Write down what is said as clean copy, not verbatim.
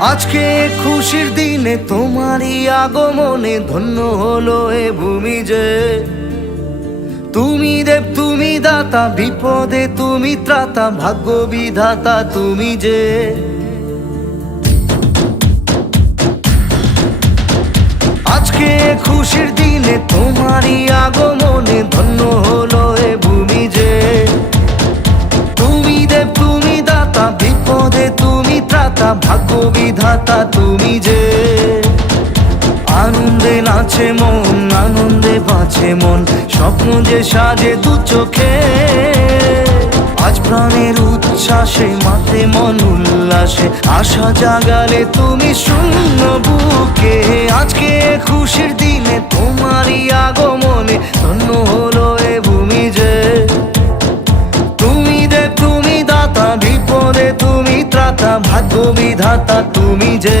আজকে খুশির দিনে তোমারই আগমনে ধন্য হলো এ ভূমি যে। তুমি দেব তুমি দাতা, বিপদে তুমি ত্রাতা, ভাগ্য বিধাতা তুমি যে। আজকে খুশির দিনে তোমারই আগমনে ধন্য হলো এ ভূমি যে। তুমি দেব তুমি দাতা, বিপদে তুমি ত্রাতা, ভাগ্য বিধাতা তুমি যে। আনন্দে নাচে মন, আনন্দে বাঁচে মন, স্বপ্ন যে সাজে দু চোখে। আজ প্রাণের উচ্ছ্বাসে মাতে মন উল্লাসে, আশা জাগালে তুমি শূন্য বুকে। আজকে খুশির দিনে তোমারই আগমনে ধন্য হলো এ ভূমি যে। তুমি দেব তুমি দাতা, বিপদে তুমি ত্রাতা, ভাগ্য বিধাতা তুমি যে।